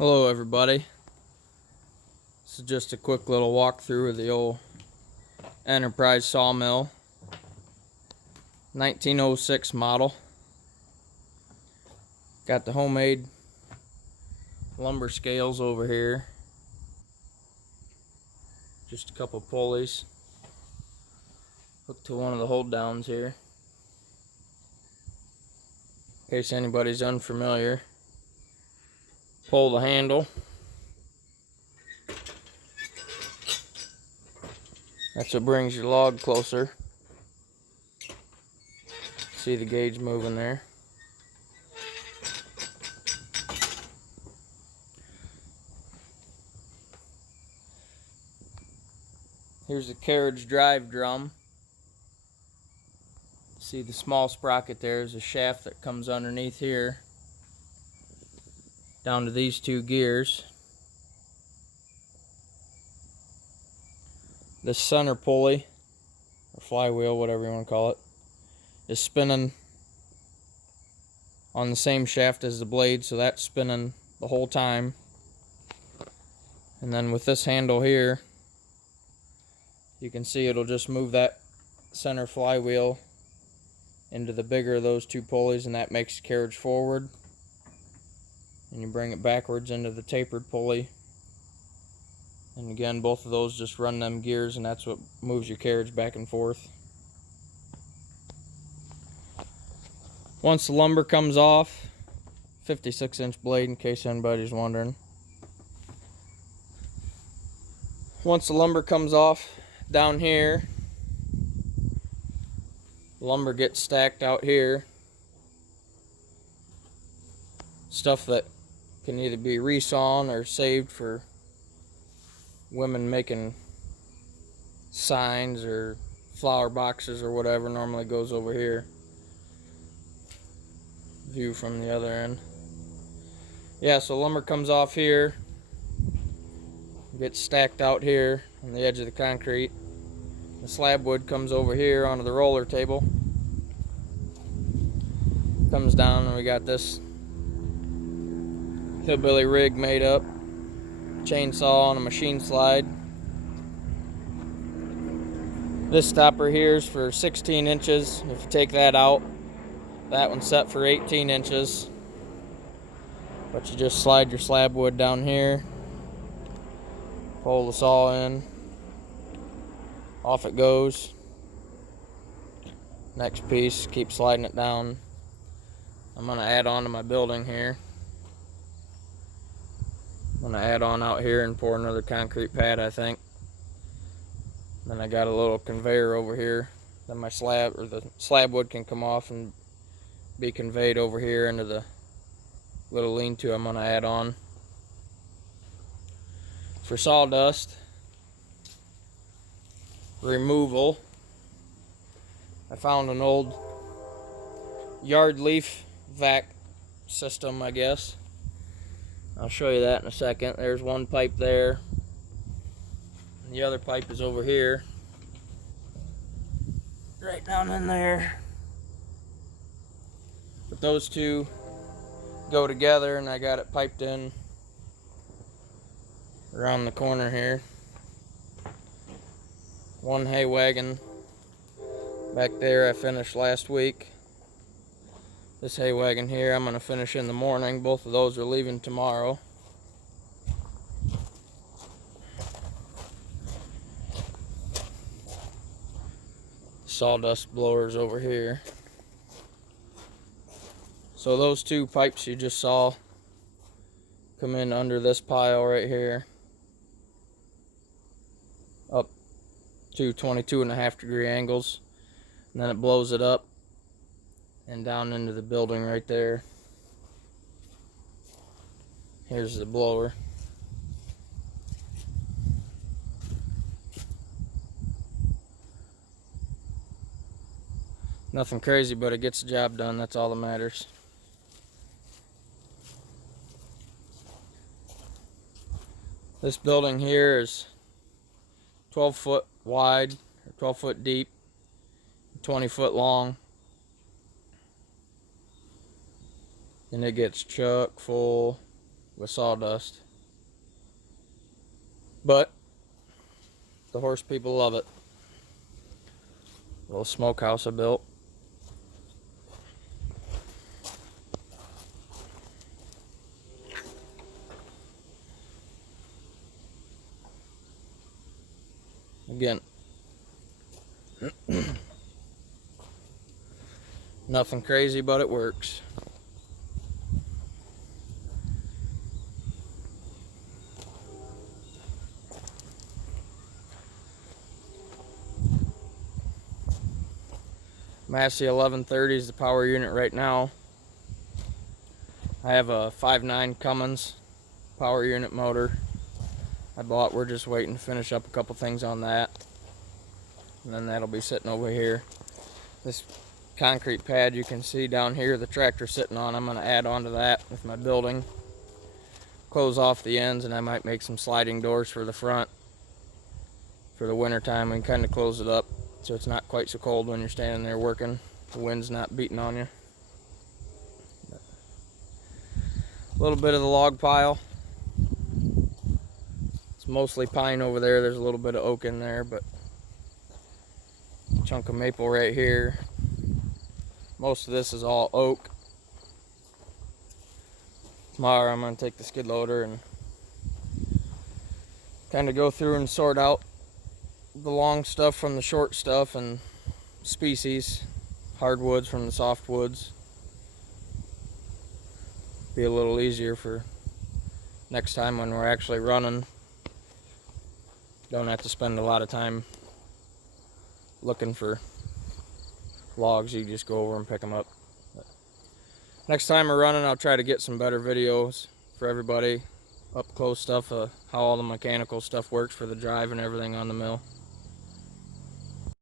Hello everybody. This is just a quick little walkthrough of the old Enterprise Sawmill 1906 model. Got the homemade lumber scales over here. Just a couple pulleys hooked to one of the hold downs here. In case anybody's unfamiliar, pull the handle. That's what brings your log closer. See the gauge moving there. Here's the carriage drive drum. See the small sprocket there is a shaft that comes underneath here down to these two gears. This center pulley, or flywheel, whatever you want to call it, is spinning on the same shaft as the blade, so that's spinning the whole time. And then with this handle here, you can see it'll just move that center flywheel into the bigger of those two pulleys, and that makes the carriage forward. And you bring it backwards into the tapered pulley. And again, both of those just run them gears, and that's what moves your carriage back and forth. Once the lumber comes off, 56-inch blade in case anybody's wondering. Once the lumber comes off down here, lumber gets stacked out here. Stuff that can either be resawn or saved for women making signs or flower boxes or whatever normally goes over here. View from the other end. Yeah, so lumber comes off here, gets stacked out here on the edge of the concrete. The slab wood comes over here onto the roller table, comes down, and we got this hillbilly rig made up. Chainsaw on a machine slide. This stopper here is for 16 inches. If you take that out, that one's set for 18 inches. But you just slide your slab wood down here, pull the saw in, off it goes. Next piece, keep sliding it down. I'm going to add on to my building here. I'm going to add on out here and pour another concrete pad, I think. Then I got a little conveyor over here. Then my slab, or the slab wood, can come off and be conveyed over here into the little lean-to I'm going to add on. For sawdust removal, I found an old yard leaf vac system, I guess. I'll show you that in a second. There's one pipe there. And the other pipe is over here. Right down in there. But those two go together, and I got it piped in around the corner here. One hay wagon back there I finished last week. This hay wagon here I'm going to finish in the morning. Both of those are leaving tomorrow. Sawdust blowers over here. So those two pipes you just saw come in under this pile right here, up to 22.5-degree angles, and then it blows it up and down into the building right there. Here's the blower. Nothing crazy, but it gets the job done. That's all that matters. This building here is 12 foot wide, or 12 foot deep, 20 foot long. And it gets chock full with sawdust. But the horse people love it. Little smokehouse I built. Again, nothing crazy, but it works. Massey 1130 is the power unit right now. I have a 5.9 Cummins power unit motor I bought. We're just waiting to finish up a couple things on that, and then that'll be sitting over here. This concrete pad you can see down here, the tractor sitting on, I'm going to add on to that with my building. Close off the ends, and I might make some sliding doors for the front. For the winter time, we can kind of close it up so it's not quite so cold when you're standing there working. The wind's not beating on you. A little bit of the log pile. It's mostly pine over there. There's a little bit of oak in there, but a chunk of maple right here. Most of this is all oak. Tomorrow I'm going to take the skid loader and kind of go through and sort out the long stuff from the short stuff and species, hardwoods from the softwoods. Be a little easier for next time when we're actually running. Don't have to spend a lot of time looking for logs. You just go over and pick them up. But next time we're running, I'll try to get some better videos for everybody, up close stuff, how all the mechanical stuff works for the drive and everything on the mill.